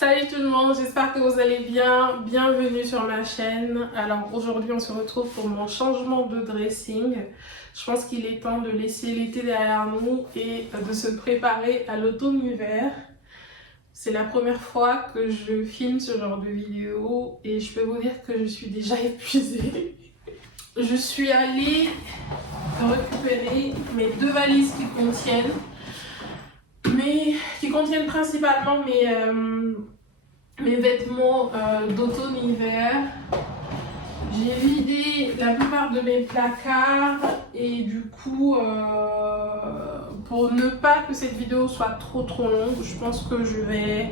Salut tout le monde, j'espère que vous allez bien. Bienvenue sur ma chaîne. Alors aujourd'hui on se retrouve pour mon changement de dressing. Je pense qu'il est temps de laisser l'été derrière nous et de se préparer à l'automne-hiver. C'est la première fois que je filme ce genre de vidéo et je peux vous dire que je suis déjà épuisée. Je suis allée récupérer mes deux valises qui contiennent principalement mes vêtements d'automne-hiver. J'ai vidé la plupart de mes placards et du coup, pour ne pas que cette vidéo soit trop longue, je pense que je vais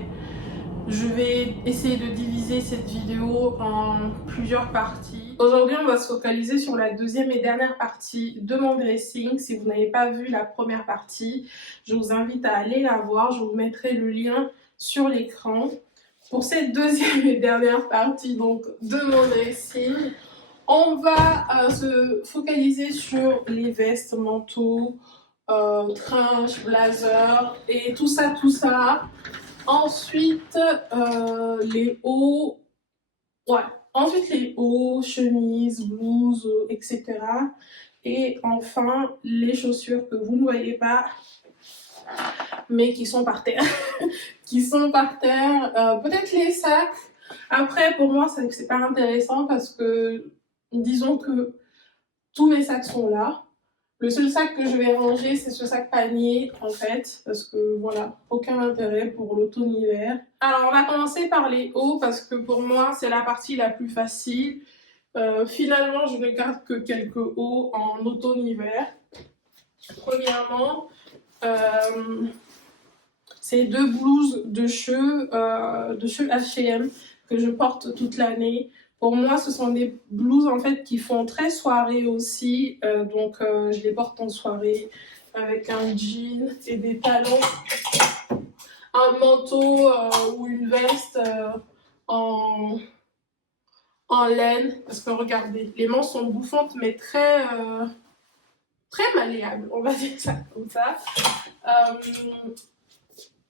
essayer de diviser cette vidéo en plusieurs parties. Aujourd'hui, on va se focaliser sur la deuxième et dernière partie de mon dressing. Si vous n'avez pas vu la première partie, je vous invite à aller la voir. Je vous mettrai le lien sur l'écran. Pour cette deuxième et dernière partie donc, de mon dressing, on va se focaliser sur les vestes, manteaux, trinches, blazers et tout ça. Ensuite, les hauts, ensuite les hauts, chemises, blouses, etc. Et enfin, les chaussures que vous ne voyez pas, mais qui sont par terre. Peut-être les sacs. Après, pour moi, c'est pas intéressant parce que, disons que tous mes sacs sont là. Le seul sac que je vais ranger, c'est ce sac panier, en fait, parce que, voilà, aucun intérêt pour l'automne-hiver. Alors, on va commencer par les hauts, parce que pour moi, c'est la partie la plus facile. Finalement, je ne garde que quelques hauts en automne-hiver. Premièrement, c'est deux blouses de cheveux H&M que je porte toute l'année. Pour moi, ce sont des blouses en fait qui font très soirée aussi, donc je les porte en soirée avec un jean et des talons, un manteau ou une veste en laine, parce que regardez, les manches sont bouffantes mais très malléables, on va dire ça comme ça.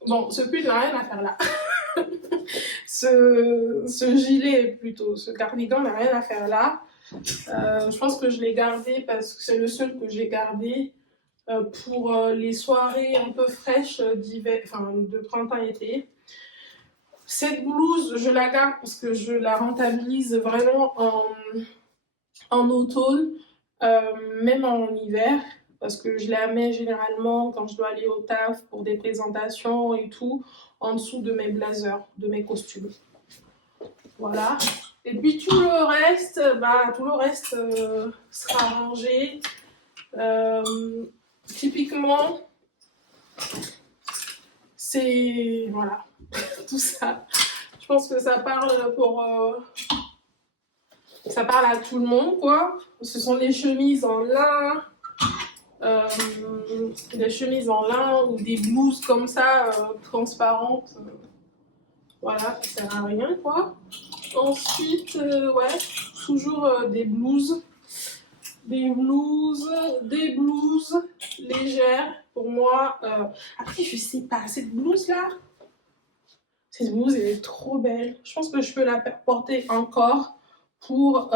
Bon, ce pull n'a rien à faire là. ce gilet plutôt, ce cardigan n'a rien à faire là. Je pense que je l'ai gardé parce que c'est le seul que j'ai gardé pour les soirées un peu fraîches d'hiver, enfin de printemps-été. Cette blouse, je la garde parce que je la rentabilise vraiment en automne, même en hiver. Parce que je la mets généralement quand je dois aller au taf pour des présentations et tout, en dessous de mes blazers, de mes costumes. Voilà. Et puis tout le reste, sera rangé. Typiquement, c'est... Voilà, tout ça. Je pense que ça parle ça parle à tout le monde, quoi. Ce sont des chemises en lin. Des chemises en lin ou des blouses comme ça, transparentes. Voilà, ça sert à rien, quoi. Ensuite, toujours des blouses légères pour moi. Après, je sais pas, cette blouse, elle est trop belle. Je pense que je peux la porter encore pour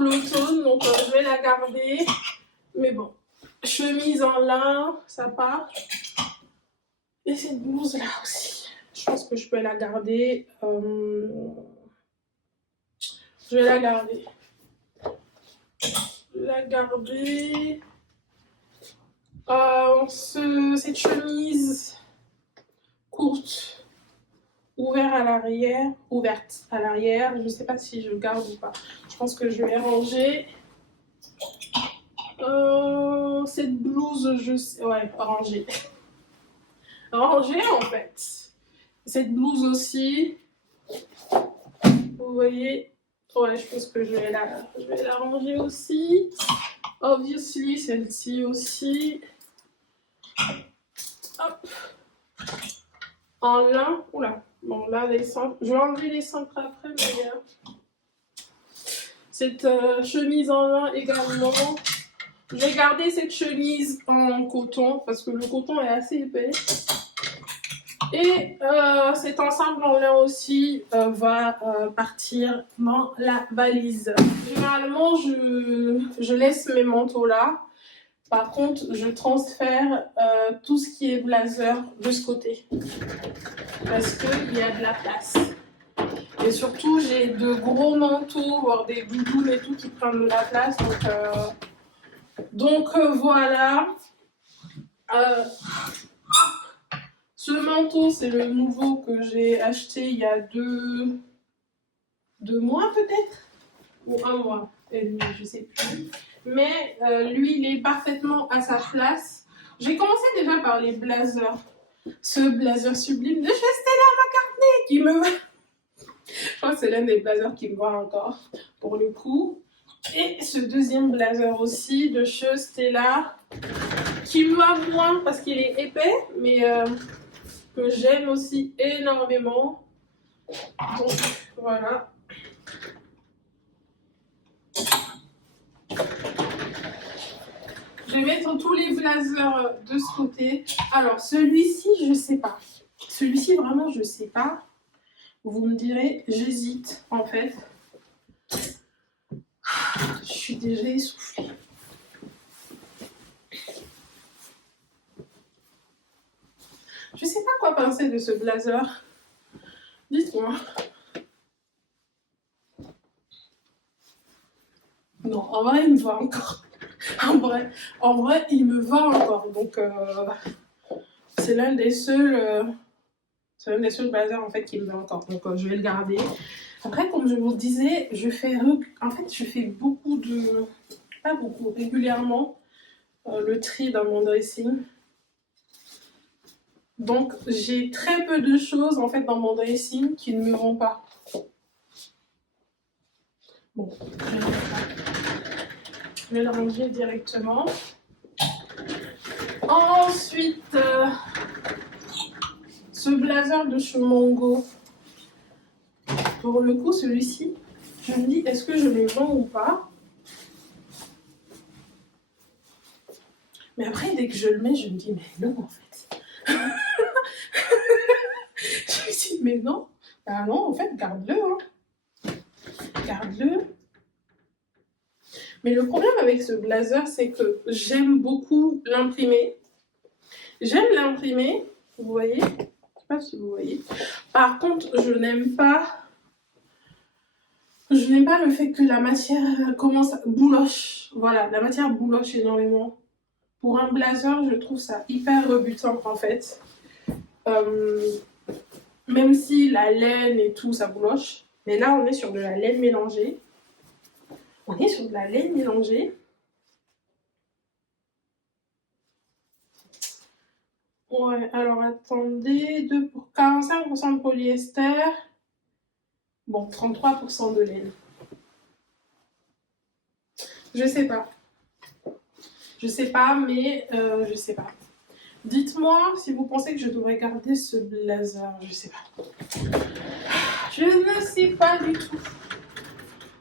l'automne, donc je vais la garder. Mais bon, chemise en lin, ça part. Et cette blouse là aussi, je pense que je peux la garder. Je vais la garder. Cette chemise courte, ouverte à l'arrière. Je ne sais pas si je garde ou pas. Je pense que je vais ranger. Cette blouse, ranger. Ranger en fait. Cette blouse aussi. Vous voyez. Ouais, je pense que je vais la ranger aussi. Obviously, celle-ci aussi. Hop. En lin. Oula. Bon, là, les cintres. Je vais enlever les cintres après, mais... Cette chemise en lin également. J'ai gardé cette chemise en coton parce que le coton est assez épais. Et cet ensemble en lin aussi va partir dans la valise. Généralement, je laisse mes manteaux là. Par contre, je transfère tout ce qui est blazer de ce côté. Parce qu'il y a de la place. Et surtout, j'ai de gros manteaux, voire des doudounes et tout qui prennent de la place. Donc voilà. Ce manteau, c'est le nouveau que j'ai acheté il y a deux mois peut-être, ou un mois, je ne sais plus. Mais lui, il est parfaitement à sa place. J'ai commencé déjà par les blazers. Ce blazer sublime de chez Stella McCartney qui me... Je crois que c'est l'un des blazers qui me va encore, pour le coup. Et ce deuxième blazer aussi de chez Stella, qui me va moins parce qu'il est épais, mais que j'aime aussi énormément. Donc voilà. Je vais mettre tous les blazers de ce côté. Alors celui-ci, je sais pas. Celui-ci, vraiment, je sais pas. Vous me direz, j'hésite en fait. Je suis déjà essoufflée. Je sais pas quoi penser de ce blazer. Dites-moi. Non, en vrai, il me va encore. En vrai, il me va encore. Donc, c'est l'un des seuls blazers en fait qui me va encore. Donc, je vais le garder. Après, comme je vous disais, je fais beaucoup de, pas beaucoup, régulièrement le tri dans mon dressing. Donc, j'ai très peu de choses en fait dans mon dressing qui ne me vont pas. Bon, je vais le ranger directement. Ensuite, ce blazer de chez Mango. Pour le coup, celui-ci, je me dis, est-ce que je le vends ou pas? Mais après, dès que je le mets, je me dis, mais non, en fait. Je me dis, mais non. Bah non, en fait, garde-le. Hein. Garde-le. Mais le problème avec ce blazer, c'est que j'aime beaucoup l'imprimer. J'aime l'imprimer, vous voyez? Je ne sais pas si vous voyez. Par contre, je n'aime pas le fait que la matière commence à bouloche. Voilà, la matière bouloche énormément. Pour un blazer, je trouve ça hyper rebutant en fait. Même si la laine et tout, ça bouloche. Mais là, on est sur de la laine mélangée. On est sur de la laine mélangée. Ouais, alors attendez, 45% de polyester. Bon, 33% de laine. Je sais pas. Je sais pas, mais je sais pas. Dites-moi si vous pensez que je devrais garder ce blazer. Je sais pas. Je ne sais pas du tout.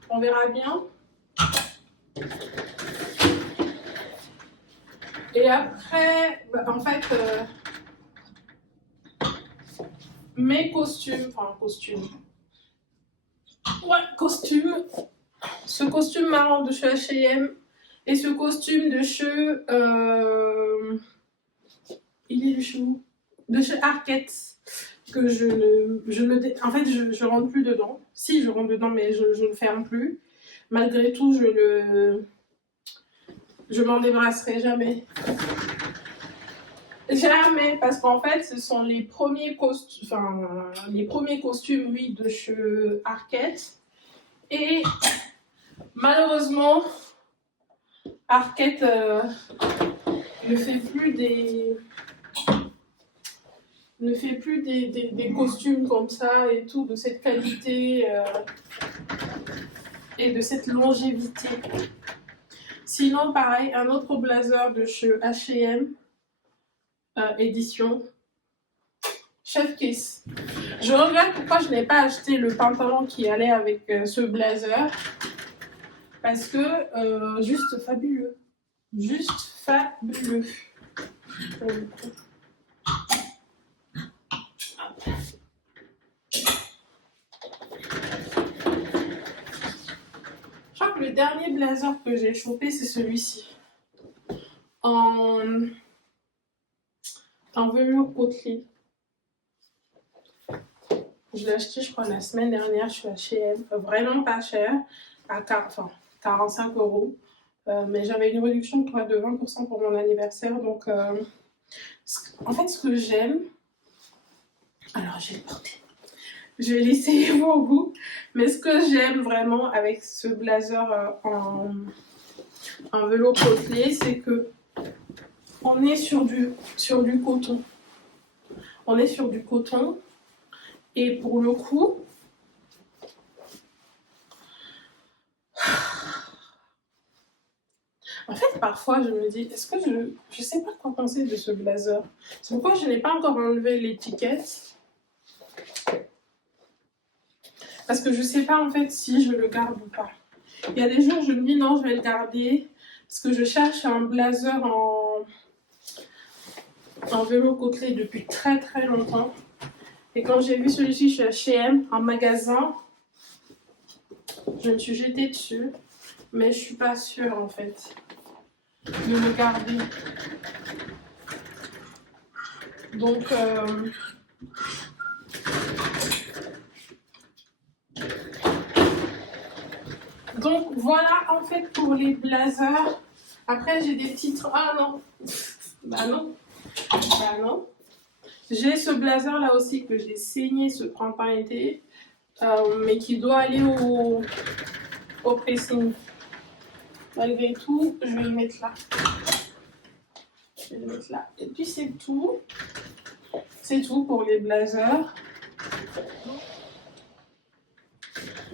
On verra bien. Et après, en fait, mes costumes, ce costume marron de chez H&M et ce costume de chez, il est de chez où? De chez Arket, que en fait, je rentre plus dedans. Si, je rentre dedans, mais je le ferme plus. Malgré tout, je m'en débarrasserai jamais. Jamais, parce qu'en fait, ce sont les premiers costumes, oui, de chez Arket. Et malheureusement, Arket ne fait plus des costumes comme ça et tout, de cette qualité et de cette longévité. Sinon, pareil, un autre blazer de chez H&M, édition Chef Kiss. Je regrette pourquoi je n'ai pas acheté le pantalon qui allait avec ce blazer. Parce que juste fabuleux. Juste fabuleux. dernier blazer que j'ai chopé, c'est celui-ci. En velours côtelé. Je l'ai acheté, je crois, la semaine dernière. Je suis à H&M. Vraiment pas cher. À 45 €. Mais j'avais une réduction de 20% pour mon anniversaire. Donc, en fait, ce que j'aime... Alors, je vais le porter. Je vais l'essayer pour vous. Mais ce que j'aime vraiment avec ce blazer en velours côtelé, c'est que on est sur du coton. On est sur du coton. Et pour le coup, en fait, parfois, je me dis, est-ce que je sais pas quoi penser de ce blazer. C'est pourquoi je n'ai pas encore enlevé l'étiquette. Parce que je sais pas, en fait, si je le garde ou pas. Il y a des jours, je me dis, non, je vais le garder. Parce que je cherche un blazer en velours côtelé depuis très très longtemps. Et quand j'ai vu celui-ci chez H&M en magasin, je me suis jetée dessus. Mais je suis pas sûre, en fait, de le garder. Donc voilà, en fait, pour les blazers. Après, j'ai des petites... Ah non. Bah non. Bah non. J'ai ce blazer là aussi que j'ai saigné ce printemps-été. Mais qui doit aller au pressing. Malgré tout, je vais le mettre là. Je vais le mettre là. Et puis c'est tout. C'est tout pour les blazers.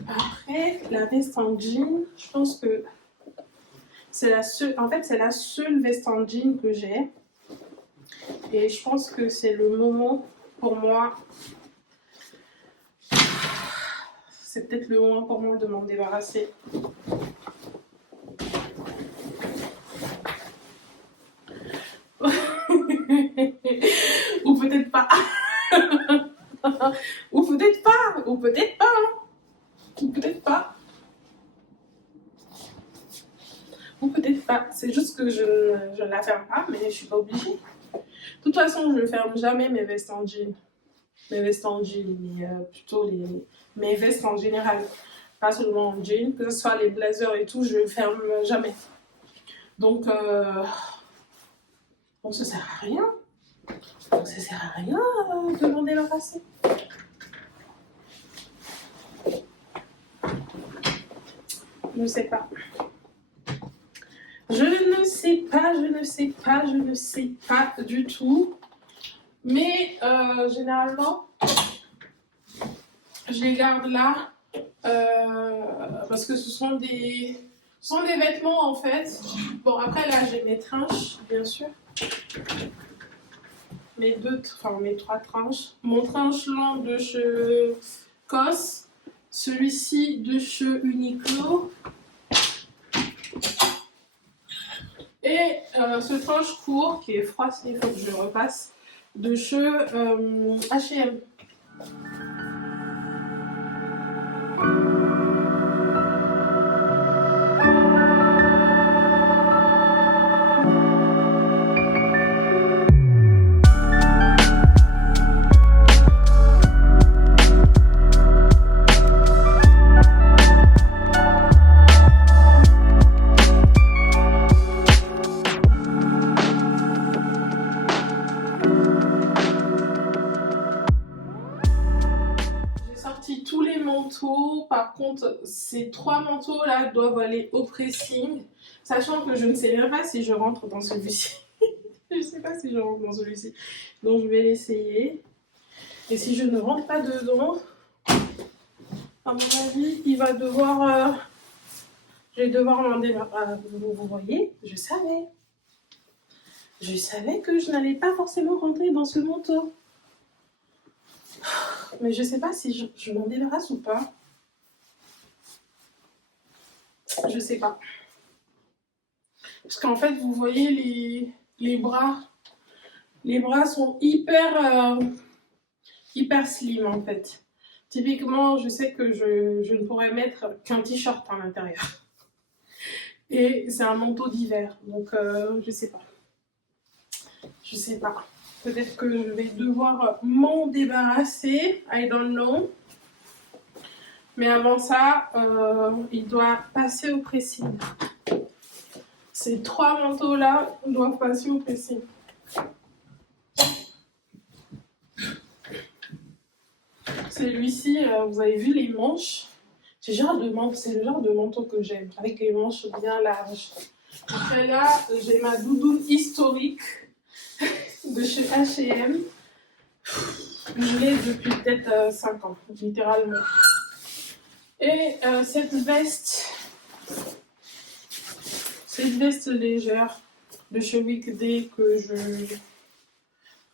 Après, la veste en jean, je pense que c'est la seule. En fait, c'est la seule veste en jean que j'ai. Et je pense que c'est le moment pour moi. C'est peut-être le moment pour moi de m'en débarrasser. Ou peut-être pas. Ou peut-être pas. Ou peut-être pas. Ou peut-être pas. Ou peut-être pas. C'est juste que je ne la ferme pas, mais je ne suis pas obligée. De toute façon, je ne ferme jamais mes vestes en jean. Mes vestes en jean, mais plutôt mes vestes en général. Pas seulement en jean, que ce soit les blazers et tout, je ne ferme jamais. Donc, ça sert à rien. Donc, ça sert à rien de m'en débarrasser. Je ne sais pas. Je ne sais pas, je ne sais pas, je ne sais pas du tout. Mais généralement, je les garde là parce que ce sont des vêtements en fait. Bon, après là, j'ai mes trinches, bien sûr. Mes trois trinches. Mon trinche long de chez COS. Celui-ci de chez Uniqlo. Et ce tranche court qui est froissé, il faut que je le repasse, de chez H&M. Tous les manteaux, par contre ces 3 manteaux là doivent aller au pressing, sachant que je ne sais même pas si je rentre dans celui-ci. Je ne sais pas si je rentre dans celui-ci, donc je vais l'essayer. Et si je ne rentre pas dedans, à mon avis il va devoir je vais devoir m'en débarrasser. Vous voyez, je savais que je n'allais pas forcément rentrer dans ce manteau. Mais je sais pas si je m'en débarrasse ou pas. Je sais pas. Parce qu'en fait, vous voyez les bras. Les bras sont hyper slim en fait. Typiquement, je sais que je ne pourrais mettre qu'un t-shirt à l'intérieur. Et c'est un manteau d'hiver. Donc, je sais pas. Je sais pas. Peut-être que je vais devoir m'en débarrasser. I don't know. Mais avant ça, il doit passer au pressing. Ces 3 manteaux-là doivent passer au pressing. Celui-ci, vous avez vu les manches. C'est le genre de manteau que j'aime, avec les manches bien larges. Après là, j'ai ma doudoune historique de chez H&M. Je l'ai depuis peut-être 5 ans, littéralement. Et cette veste légère de chez Weekday que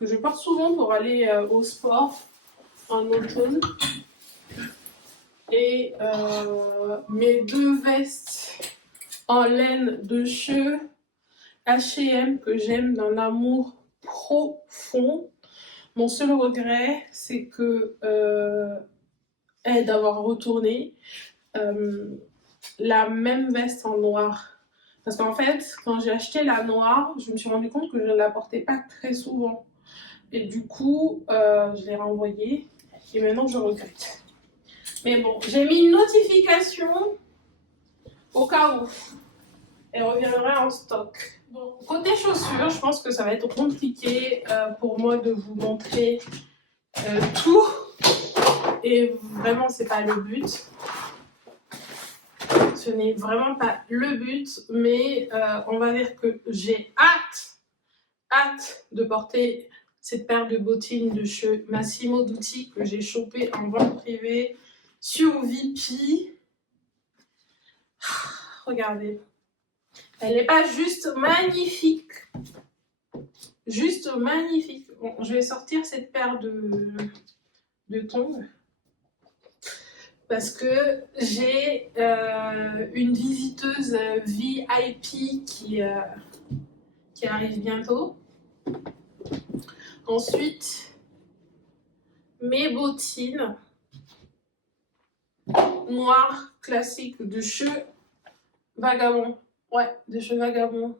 je porte souvent pour aller au sport en automne. Et mes 2 vestes en laine de chez H&M que j'aime d'un amour profond. Mon seul regret, c'est que d'avoir retourné la même veste en noir. Parce qu'en fait, quand j'ai acheté la noire, je me suis rendu compte que je ne la portais pas très souvent. Et du coup, je l'ai renvoyée. Et maintenant, je regrette. Mais bon, j'ai mis une notification au cas où. Elle reviendra en stock. Bon, côté chaussures, je pense que ça va être compliqué pour moi de vous montrer tout. Et vraiment, c'est pas le but. Ce n'est vraiment pas le but, mais on va dire que j'ai hâte de porter cette paire de bottines de chez Massimo Dutti que j'ai chopé en vente privée sur VP. Regardez, elle n'est pas juste magnifique, Bon, je vais sortir cette paire de tongs parce que j'ai une visiteuse VIP qui arrive bientôt. Ensuite, mes bottines noires classiques de chez Vagabond. Ouais, de chez Vagabond.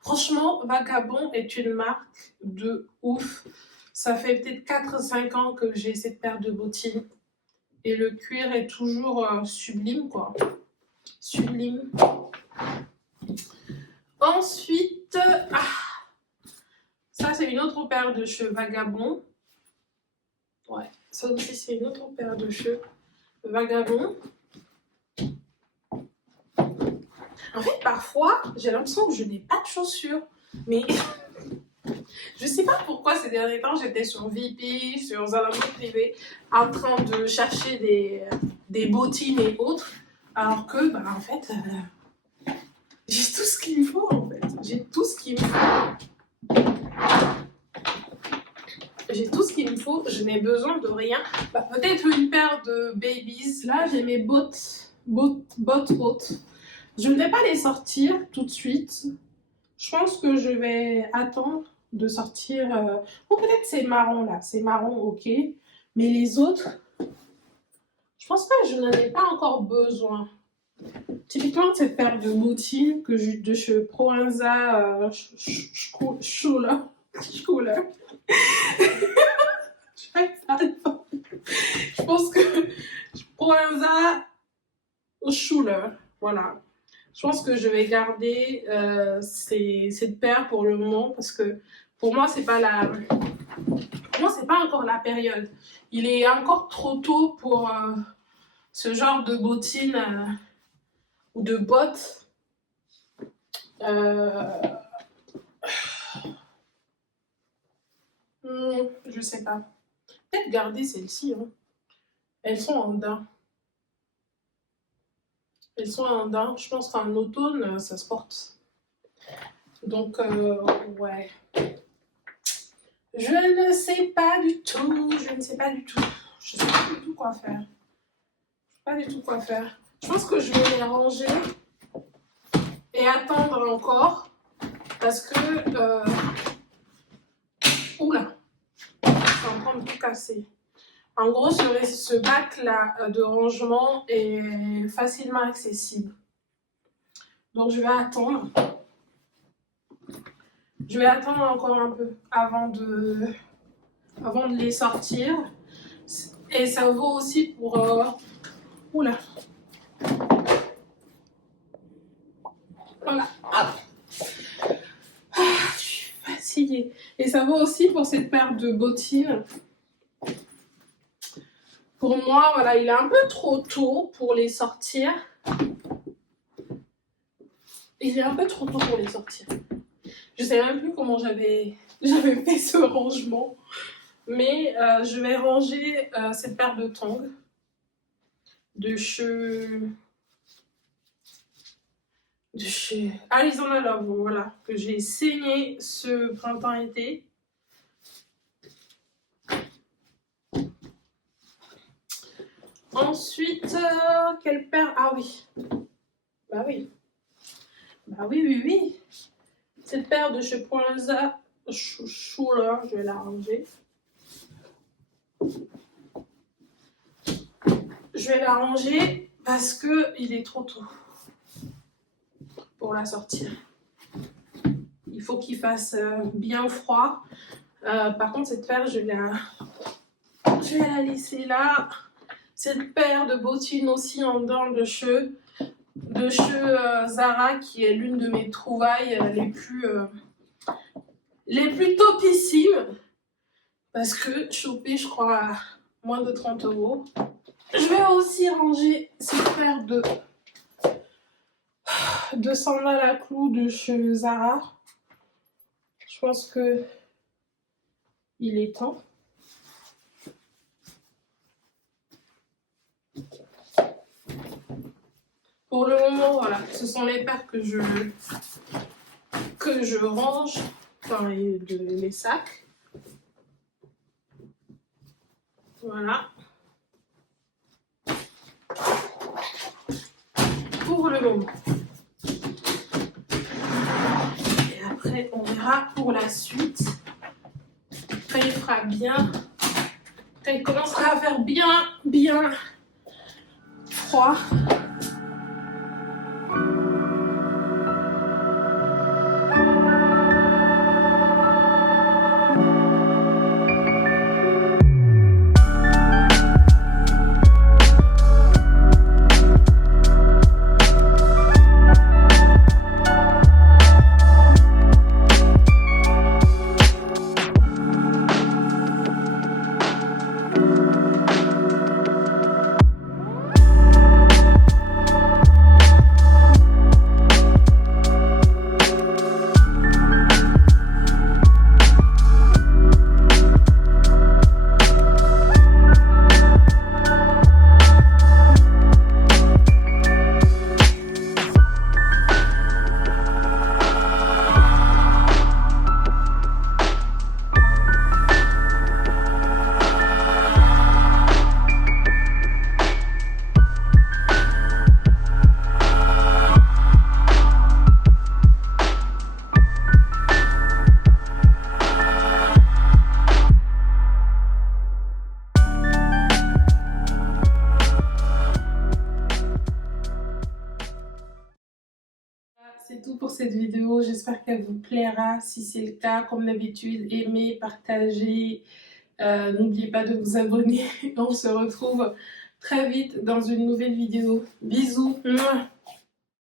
Franchement, Vagabond est une marque de ouf. Ça fait peut-être 4-5 ans que j'ai cette paire de bottines. Et le cuir est toujours sublime, quoi. Sublime. Ensuite, ça c'est une autre paire de cheveux Vagabond. Ouais, ça aussi c'est une autre paire de cheveux Vagabond. En fait, parfois, j'ai l'impression que je n'ai pas de chaussures. Mais je sais pas pourquoi ces derniers temps, j'étais sur VP, sur Zalando privé, en train de chercher des bottines et autres. Alors que, bah, en fait, j'ai tout ce qu'il me faut, en fait. J'ai tout ce qu'il me faut. Je n'ai besoin de rien. Bah, peut-être une paire de babies. Là, j'ai mes bottes hautes. Je ne vais pas les sortir tout de suite. Je pense que je vais attendre de sortir. Ou peut-être c'est marron là. C'est marron, ok. Mais les autres, je pense que je n'en ai pas encore besoin. Typiquement, cette paire de bottines que de chez Proenza Schuler. Je pense que Proenza Schuler, voilà. Je pense que je vais garder cette paire pour le moment parce que pour moi c'est pas encore la période. Il est encore trop tôt pour ce genre de bottines ou de bottes. Je sais pas. Peut-être garder celles-ci. Hein. Elles sont en daim. Je pense qu'en automne, ça se porte. Donc, ouais. Je ne sais pas du tout. Je ne sais pas du tout quoi faire. Je pense que je vais les ranger et attendre encore parce que... Oula, je suis en train de tout casser. En gros, ce bac-là de rangement est facilement accessible. Donc je vais attendre. Je vais attendre encore un peu avant de les sortir. Et ça vaut aussi pour... Oula. Voilà. Je suis fatiguée. Et ça vaut aussi pour cette paire de bottines. Pour moi, voilà, il est un peu trop tôt pour les sortir. Il est un peu trop tôt pour les sortir. Je sais même plus comment j'avais fait ce rangement. Mais je vais ranger cette paire de tongs de chez Arizona Love, voilà, que j'ai saigné ce printemps-été. Ensuite, quelle paire? Ah oui. Bah oui. Bah oui. Cette paire de chez Poinza Schuler, je vais la ranger. Je vais la ranger parce que il est trop tôt pour la sortir. Il faut qu'il fasse bien froid. Par contre, cette paire, je vais la laisser là. Cette paire de bottines aussi en dents de chez Zara, qui est l'une de mes trouvailles les plus topissimes. Parce que chopée, je crois, à moins de 30 €. Je vais aussi ranger cette paire de sandales à clous de chez Zara. Je pense que il est temps. Pour le moment, voilà, ce sont les paires que je range dans les sacs. Voilà. Pour le moment. Et après, on verra pour la suite. Quand il fera bien, quand il commencera à faire bien froid. C'est tout pour cette vidéo, j'espère qu'elle vous plaira. Si c'est le cas, comme d'habitude, aimez, partagez, n'oubliez pas de vous abonner. On se retrouve très vite dans une nouvelle vidéo. Bisous.